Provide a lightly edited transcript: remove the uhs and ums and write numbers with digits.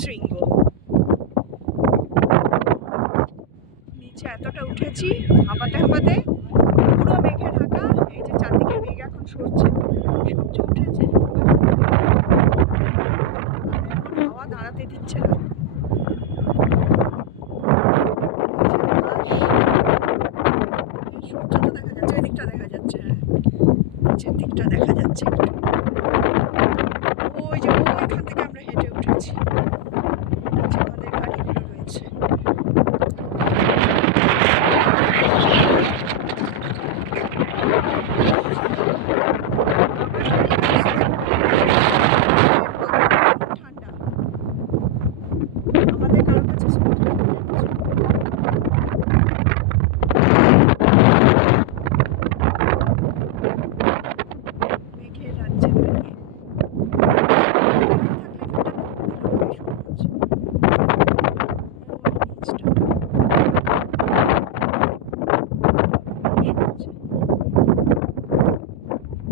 শৃঙ্গ। নিচে এতটা উঠেছি, হাঁপাতে হাঁপাতে পুরো মেঘে ঢাকা। এই যে চারদিকে মেঘ এখন সরছে, সূর্য উঠেছে, হাওয়া দাঁড়াতে দিচ্ছে না। সূর্যটা দেখা যাচ্ছে, ওই দিকটা দেখা যাচ্ছে, হ্যাঁ নিচের দিকটা দেখা যাচ্ছে। ওই যে ওইখান থেকে আমরা হেঁটে উঠেছি, নিচে আমাদের গাড়িগুলো রয়েছে। ঠান্ডা আমাদের কারোর কাছে মেঘের রাজ্যে দাঁড়িয়ে থাকলে